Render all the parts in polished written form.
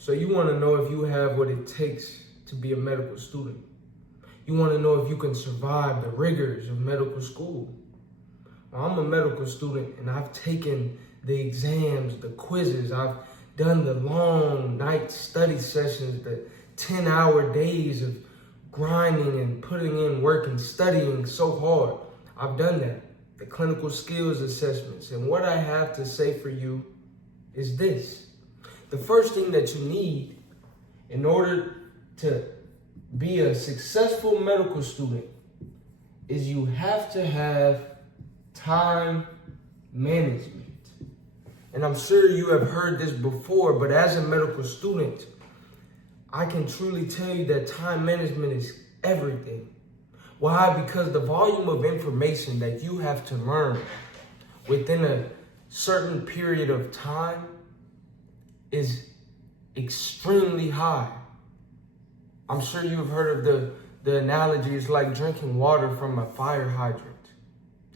So you want to know if you have what it takes to be a medical student. You want to know if you can survive the rigors of medical school. Well, I'm a medical student and I've taken the exams, the quizzes. I've done the long night study sessions, the 10-hour days of grinding and putting in work and studying so hard. I've done that. The clinical skills assessments. And what I have to say for you is this. The first thing that you need in order to be a successful medical student is you have to have time management. And I'm sure you have heard this before, but as a medical student, I can truly tell you that time management is everything. Why? Because the volume of information that you have to learn within a certain period of time is extremely high. I'm sure you've heard of the analogy, it's like drinking water from a fire hydrant.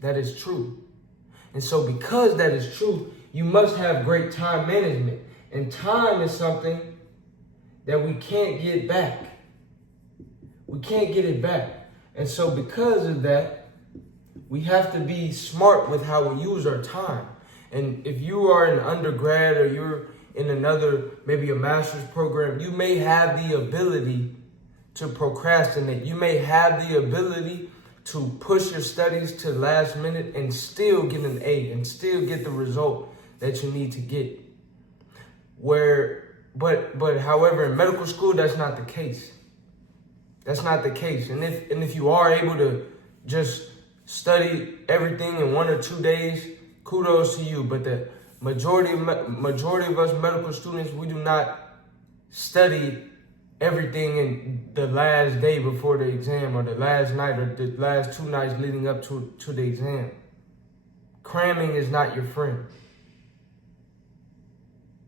That is true. And so because that is true, you must have great time management. And time is something that we can't get back. We can't get it back. And so because of that, we have to be smart with how we use our time. And if you are an undergrad or you're in another, maybe a master's program, you may have the ability to procrastinate. You may have the ability to push your studies to the last minute and still get an A and still get the result that you need to get. But however, in medical school, that's not the case. That's not the case. And if you are able to just study everything in 1 or 2 days, kudos to you. But the majority of us medical students, we do not study everything in the last day before the exam or the last night or the last 2 nights leading up to the exam. Cramming is not your friend.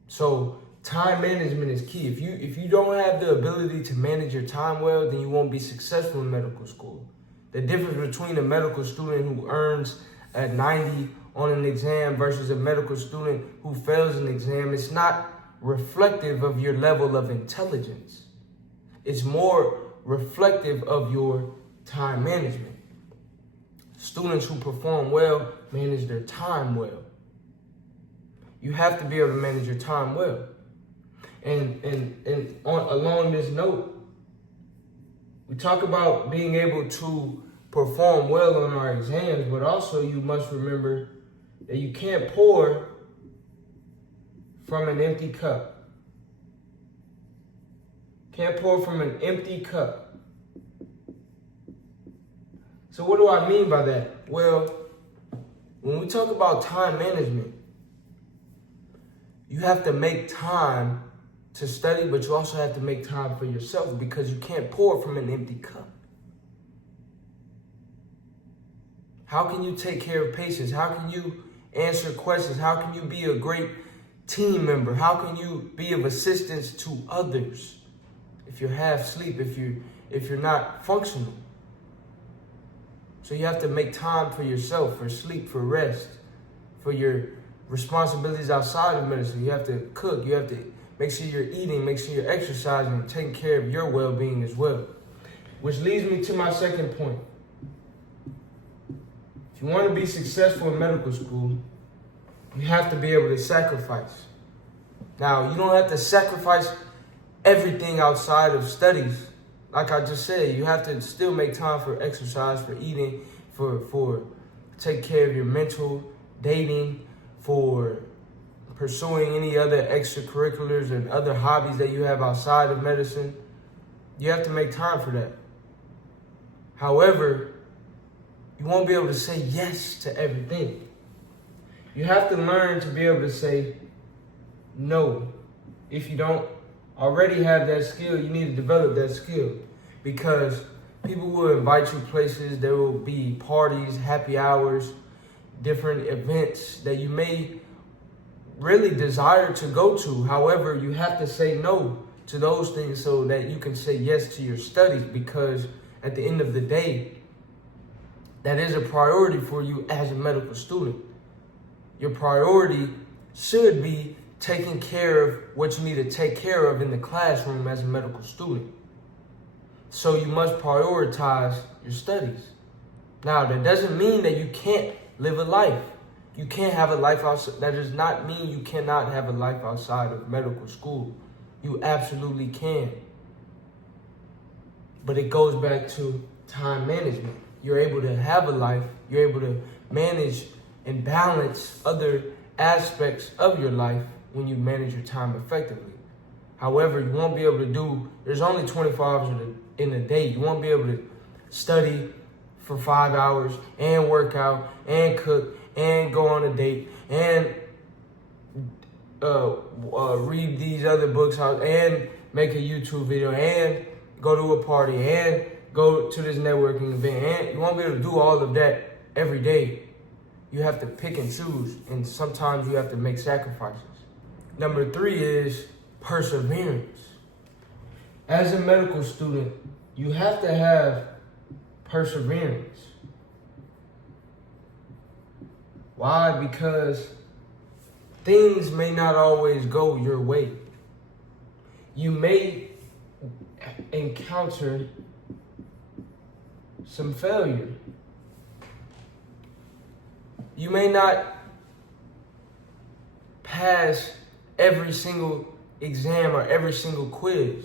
So time management is key. If you don't have the ability to manage your time well, then you won't be successful in medical school. The difference between a medical student who earns a 90 on an exam versus a medical student who fails an exam, it's not reflective of your level of intelligence. It's more reflective of your time management. Students who perform well manage their time well. You have to be able to manage your time well. And along this note, we talk about being able to perform well on our exams, but also you must remember that you can't pour from an empty cup. Can't pour from an empty cup. So what do I mean by that? Well, when we talk about time management, you have to make time to study, but you also have to make time for yourself because you can't pour from an empty cup. How can you take care of patients? How can you answer questions? How can you be a great team member? How can you be of assistance to others if you're half asleep, if you're not functional? So you have to make time for yourself, for sleep, for rest, for your responsibilities outside of medicine. You have to cook. You have to make sure you're eating, make sure you're exercising, and taking care of your well-being as well. Which leads me to my second point. If you want to be successful in medical school, you have to be able to sacrifice. Now, you don't have to sacrifice everything outside of studies. Like I just said, you have to still make time for exercise, for eating, for take care of your mental, dating, for pursuing any other extracurriculars and other hobbies that you have outside of medicine. You have to make time for that. However, you won't be able to say yes to everything. You have to learn to be able to say no. If you don't already have that skill, you need to develop that skill, because people will invite you places. There will be parties, happy hours, different events that you may really desire to go to. However, you have to say no to those things so that you can say yes to your studies, because at the end of the day, that is a priority for you as a medical student. Your priority should be taking care of what you need to take care of in the classroom as a medical student. So you must prioritize your studies. Now, that doesn't mean that you can't live a life. You can't have a life outside. That does not mean you cannot have a life outside of medical school. You absolutely can. But it goes back to time management. You're able to have a life. You're able to manage and balance other aspects of your life when you manage your time effectively. However, you won't be able to there's only 24 hours in a day. You won't be able to study for 5 hours and work out and cook and go on a date and read these other books out and make a YouTube video and go to a party and go to this networking event. And you won't be able to do all of that every day. You have to pick and choose, and sometimes you have to make sacrifices. Number 3 is perseverance. As a medical student, you have to have perseverance. Why? Because things may not always go your way. You may encounter some failure. You may not pass every single exam or every single quiz,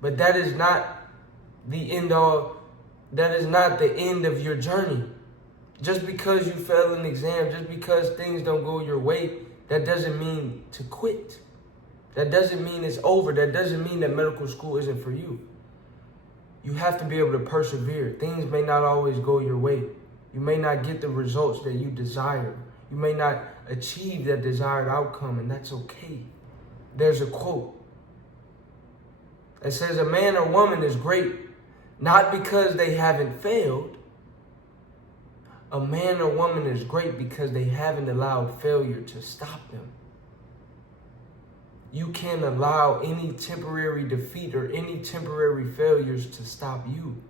but that is not the end all. That is not the end of your journey. Just because you fail an exam, just because things don't go your way, that doesn't mean to quit. That doesn't mean it's over. That doesn't mean that medical school isn't for you. You have to be able to persevere. Things may not always go your way. You may not get the results that you desire. You may not achieve that desired outcome, and that's okay. There's a quote that says a man or woman is great not because they haven't failed. A man or woman is great because they haven't allowed failure to stop them. You can't allow any temporary defeat or any temporary failures to stop you.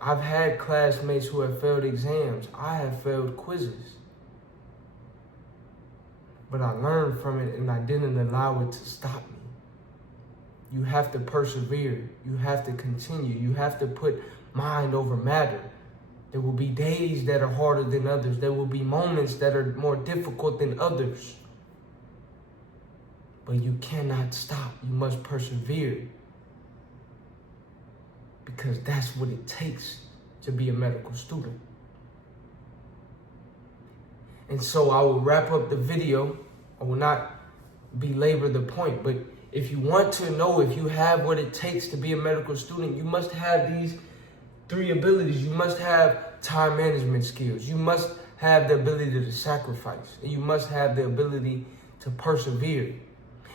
I've had classmates who have failed exams. I have failed quizzes. But I learned from it and I didn't allow it to stop me. You have to persevere. You have to continue. You have to put mind over matter. There will be days that are harder than others. There will be moments that are more difficult than others. But you cannot stop. You must persevere. Because that's what it takes to be a medical student. And so I will wrap up the video. I will not belabor the point, but if you want to know if you have what it takes to be a medical student, you must have these 3 abilities. You must have time management skills. You must have the ability to sacrifice. And you must have the ability to persevere.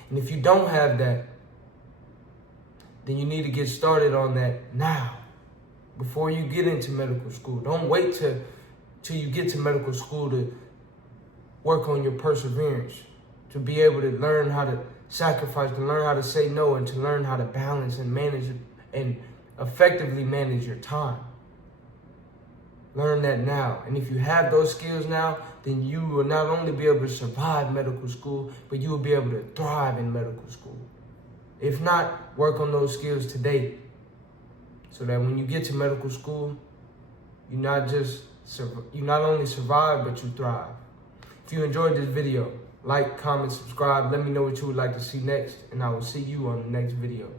And if you don't have that, then you need to get started on that now, before you get into medical school. Don't wait till you get to medical school to work on your perseverance, to be able to learn how to sacrifice, to learn how to say no, and to learn how to balance and manage and effectively manage your time. Learn that now. And if you have those skills now, then you will not only be able to survive medical school, but you will be able to thrive in medical school. If not, work on those skills today, so that when you get to medical school, you not only survive, but you thrive. If you enjoyed this video, like, comment, subscribe. Let me know what you would like to see next, and I will see you on the next video.